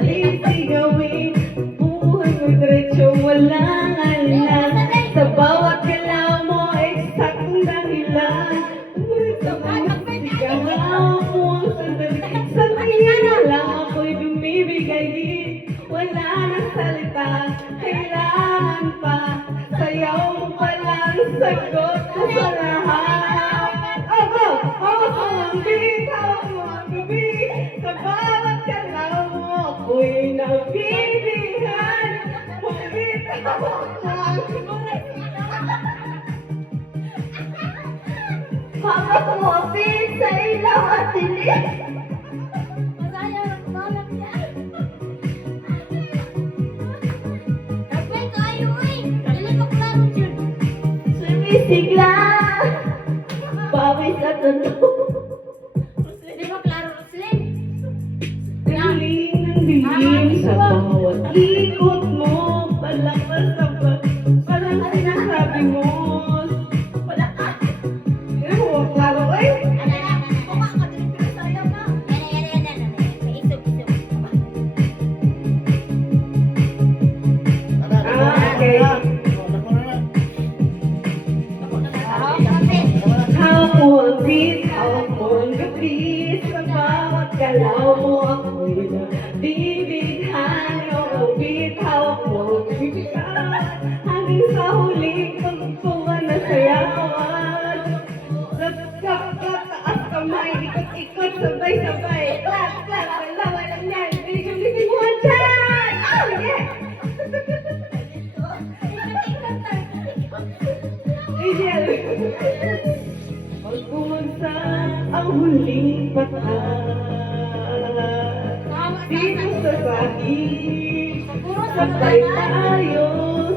Alin sigawin, buhay mo diretso, walang alam. Sa bawat galaw mo, eksaktong dahilan. Sa bawat sigaw mo ang sandali. Sa tingin lang ako'y bumibigay din. Wala na salita, kailangan pa. Sayaw mo palang sagot ko sa lahat. Ako ang beat, hawak mo ang gabi. Sa bawat galaw mo, ako'y nabibihan. Bakit hawak mo ang hawak mo ang beat sa ilaw at dilim. Masaya ang balak niya. Kapay kayo eh. Dili ko klaro dyan. Sumisigla, pawis at tulog. Di ba klaro, Roslyn? Galing ng dilim sa bawat ikot mo. Palapas sa parang sinasabi mo. Wala ka. Huwag klaro eh. Buka ka din pero sayaw na. Yan. May isog. Okay. Hawak mo ang beat, hawak mo ang gabi. Sa bawat galaw mo ako'y nabibighan. Oh, beat, hawak mo ang bibigyan. Hanggang sa huling pagtutuan na sayawan. Taas kamay, ikot-ikot, sabay-sabay. Clap, dalawa lang yan. Bilig-bilig mo dyan! Oh, yeah! Pag-umagsak ang huling patas dito sa sahig, sabay tayo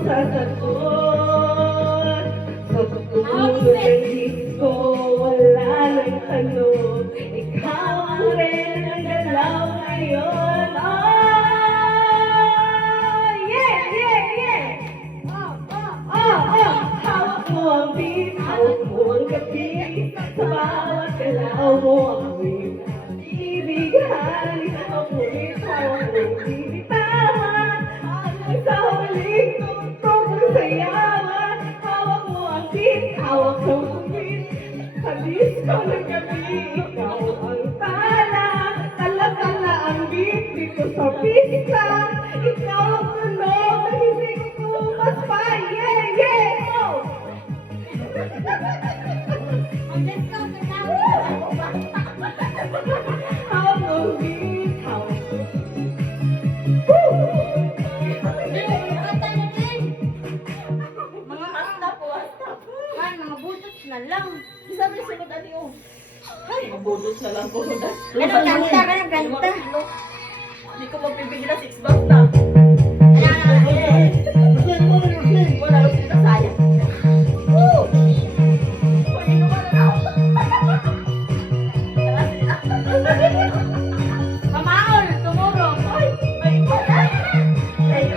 sa sagot. Sa tutulog ng disco, wala nang tanong. Ikaw ang reyna ng galaw ngayon. Oh, yeah! Hawak mo ang beat, hawak mo ang gabi. Sa bawat galaw mo ako'y nabibighan. Ako'y hawak mo ang binitawan. Hanggang sa huling tugtog ng sayawan. Hawak mo ang beat, hawak mo ang beat. Sa disco ng gabi, ikaw ang tala. Tala-tala ang beat dito sa pista. Ikaw ang tunog na hindi ko tumas pa. Yeah! Oh! Ang discount na daw. Hawak mo ang beat, hawak mo. Kanta na din. Mga astap. Man, mga butot na lang. Sabi sa mga dali, oh. Ay, mabudos na lang po. Anong kanta? Hindi ko magpipigil na 6 bucks na. Wala ko sila sayang. Woo! Pwede naman na ako. Mamaol, tumuro. Ay, may iba na. Ay,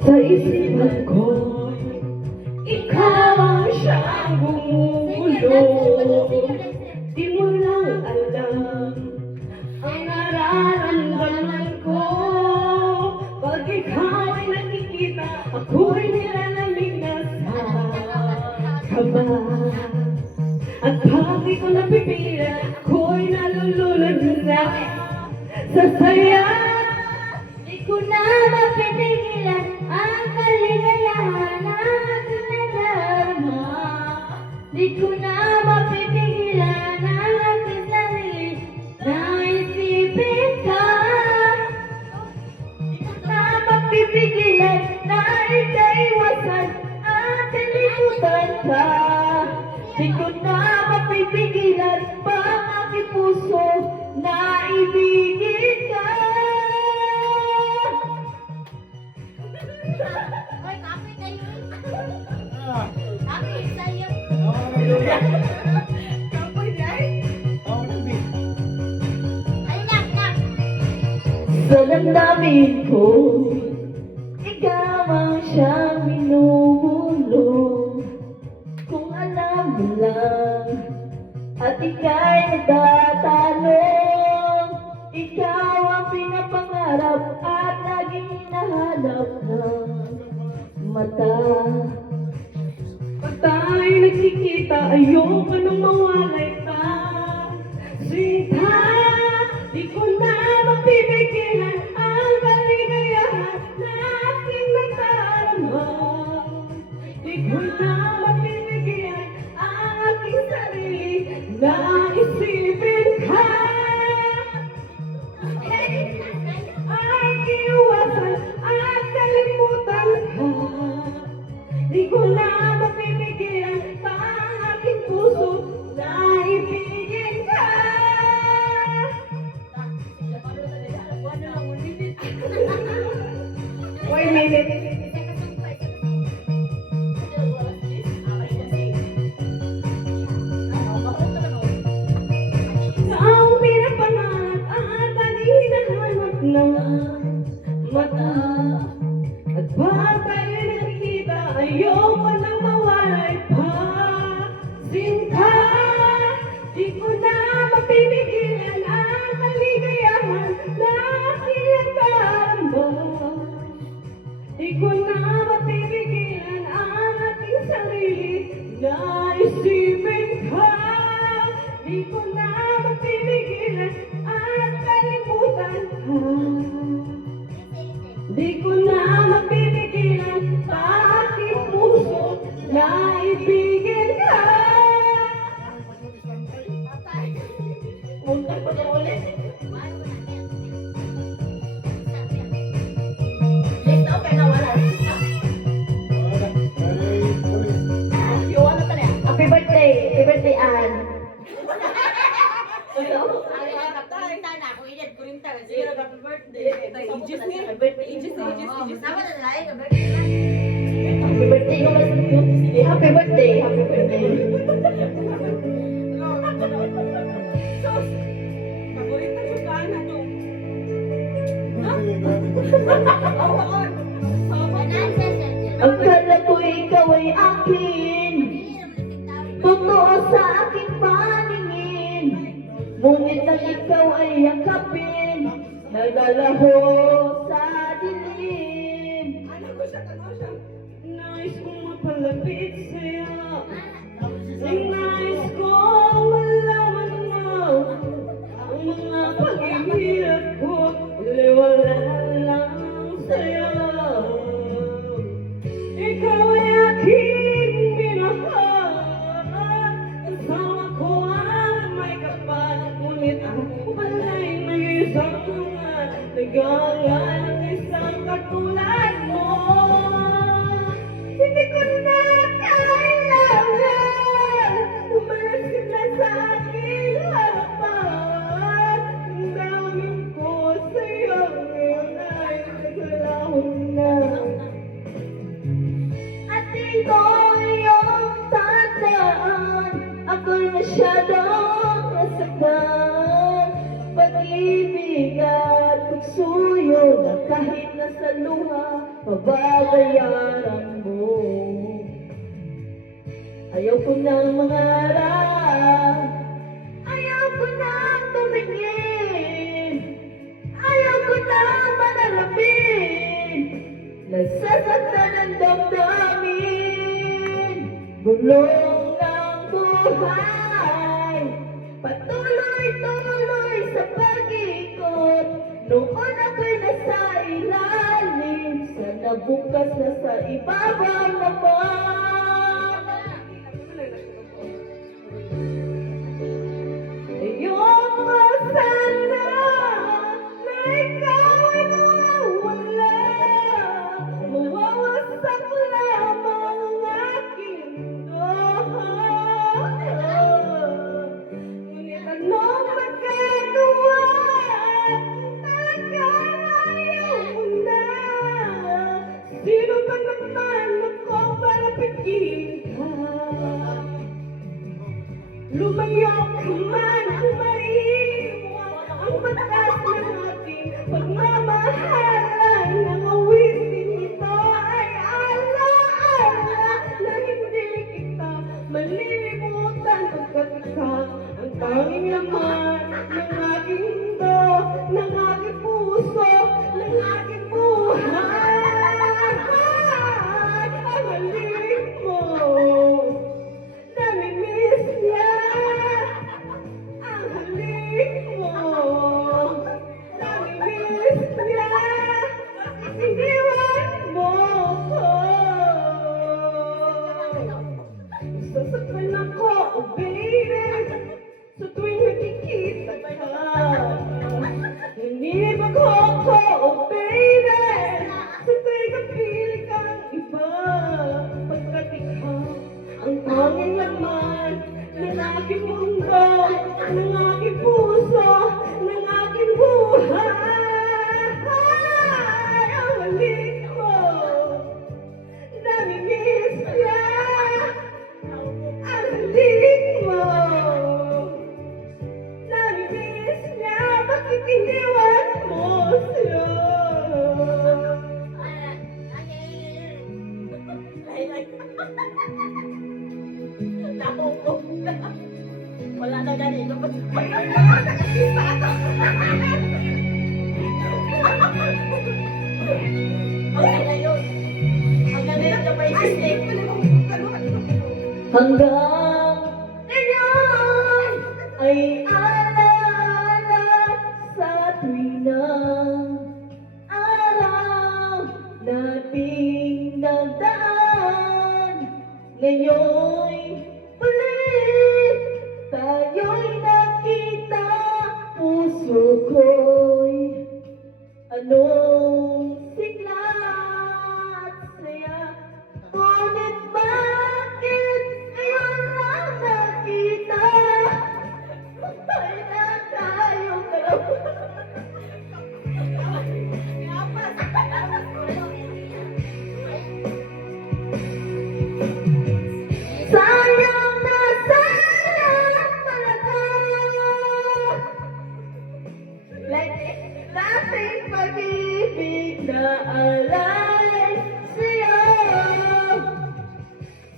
Sa isipan ko, ikaw ang siyang gumugulo. Di mo lang alam ang nararamdaman ko. Pag ikaw ay nakikita, ako'y nilalamig na sa kaba. At pag di ko napipilan, ako'y nalulunod na sa saya. Di ko na mapipigilan ang kaligayahan na aking nadarama. Di ko na mapipigilan ang aking sarili na isipin ka. Di ko na mapipigilan na ikaiwasan at kalimutan ka. Di ko na mapipigilan pa ang aking puso na ibigin ka. Hoy, kape kayo. Kape sa'yo. Ay, nak. Sa damdamin ko, ikaw ang siyang minumulo. Kung alam mo lang At ika'y nagtatanong, ikaw ang pinapangarap at laging hinahanap ng mata. Pag tayo nagkikita, ayoko nang mawalay pa. Sinta, di ko na mapipigilan ang kaligayahan na aking nadarama. Di ko na mapipigilan ang aking sarili na isipin ka. Ay iwasan at kalimutan ka. Di ko na mapipigilan pa ang aking puso na ibigin ka. Wait a minute. Ang pinapangarap at laging hinahanap ng mata. At pag tayo nakikita, ayoko nang mawalay pa. Sinta, di ko na mapipigilan ang kaligayahan na aking nadarama. Di ko na mapipigilan ang ating sarili na isipin ka. Di ko na mapipigilan at kalimutan ka. Di ko na mapipigilan sa aking puso na ibigin ka. Munta pa na ulit. Late na okay na wala. Yung ano pa niya? Happy birthday! Happy birthday, Ann! Happy birthday! Sige, happy birthday! Happy birthday! Paborito ko ka na to. Akala ko ikaw ay akin, totoo sa aking paningin. Ngunit nang ikaw ay yakapin, nagalaho sa dilim. Nais kong mapalapit sa'yo. Nais kong malaman mo ang mga pag-ibig ko. Liwala lang sa'yo. Ikaw ay aking minahal. Kasama ko ang may kapal. Ngunit ako pala'y may isang nagawa ng isang katulad mo. Hindi ko na kailangan umalas ka na sa aking harapan. Ang daming ko sa'yo ngayon ay naglahon na. At ito ang iyong tandaan, ako'y masyadong nasaktan. Pag-ibig at pagsuyo na kahit nasa luha, pababayaran mo. Ayaw ko nang mangarap, ayaw ko nang tumingin, ayaw ko nang manalapin. Nasasaktan ang damdamin, gulong ng buhay. Patuloy-tuloy sa pag-ikot, noon ako'y nasa ilalim, sana bukas na sa ibabaw naman. Ayoko sana na ikaw ay mawawala. Mawawasak lamang ang aking mundo. Ngunit anong magagawa? Talagang ayaw mo na. Sino ba naman ako para pagiging ka? Lumayo ka man ang maiiwan ang batas ng ating pagmamahalan. Ang awitin ito ay alaala na hindi kita malilimutan pagkat ikaw tanging laman ng aking mundo, ng aking puso, ng aking buhay. Ang halik mo, namimiss niya. Ang halik mo, namimiss niya. Iniwan mo ko. Sasaktan ako, oh baby, sa tuwing nakikita ka. Nanginip ako, oh baby, sa tuwing kapili kang iba. Pagkat ikaw ang tanging laman ng aking mundo, ng aking puso, ng aking buhay. Ang halik mo, namimiss niya. Ang halik mo, namimiss niya. Bakit iniwan mo siya? Nakukup na. Wala na ganito. Okay na yun. Ang ganda yung kapay mistake. Hanggang ngayon ay alaala sa tuwing na araw nating nagdaan. Ngayon'y muli tayo'y nakita, puso ko'y anong sigla at saya. Ngunit bakit ngayon lang nakita? Tayo na tayong dalawa. Sayang na sayang talaga. Like dating pag-ibig na alalay sa'yo.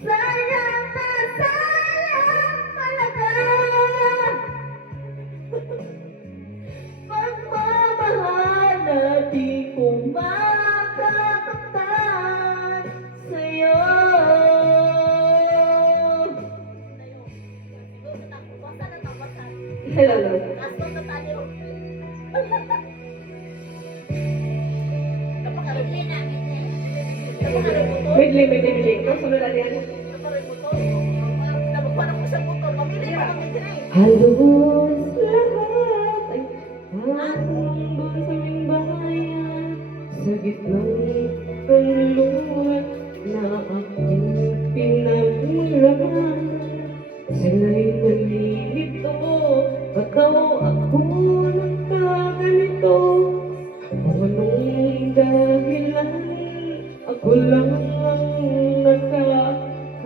Sayang na sayang talaga. Pagmamahal na di ko makakaptan sa'yo. Hello, Lord. Medley. Kasunod na yan. Halos lahat ay hanggang sa aming bahayan, sa gitnang kaluluwa na aking pinagmulaman. Sila'y nalilito, ba't daw ako nagkaganito? Kung anong dahilan, ako lang ang nakakaalam.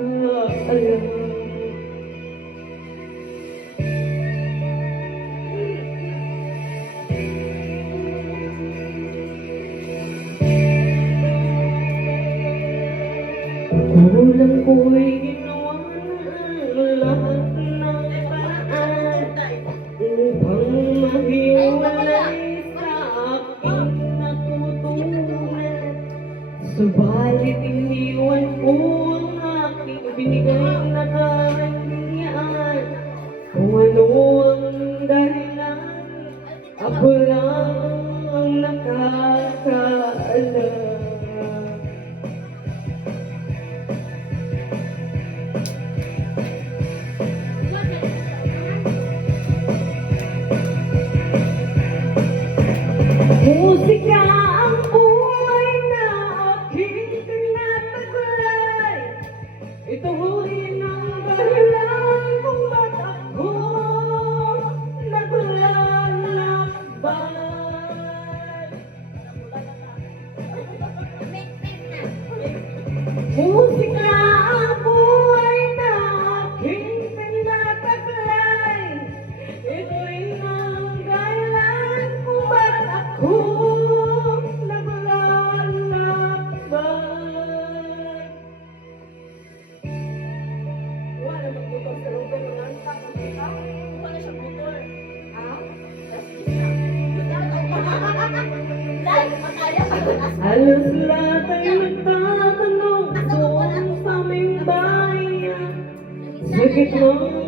Kulang ko'y ginawa ng lahat ng paraan upang mahiwalay sa aking natutunan. Subalit iniwan ko ang aking binigay na karangyaan. Kung ano ang dahilan, ako lang ang nakakaalam. Musika ang buhay na aking tinataglay. Ito rin ang dahilan kung ba't ako naglalakbay. Halos lahat ay nagtatanong kung sa aming bayan. Sa gitnang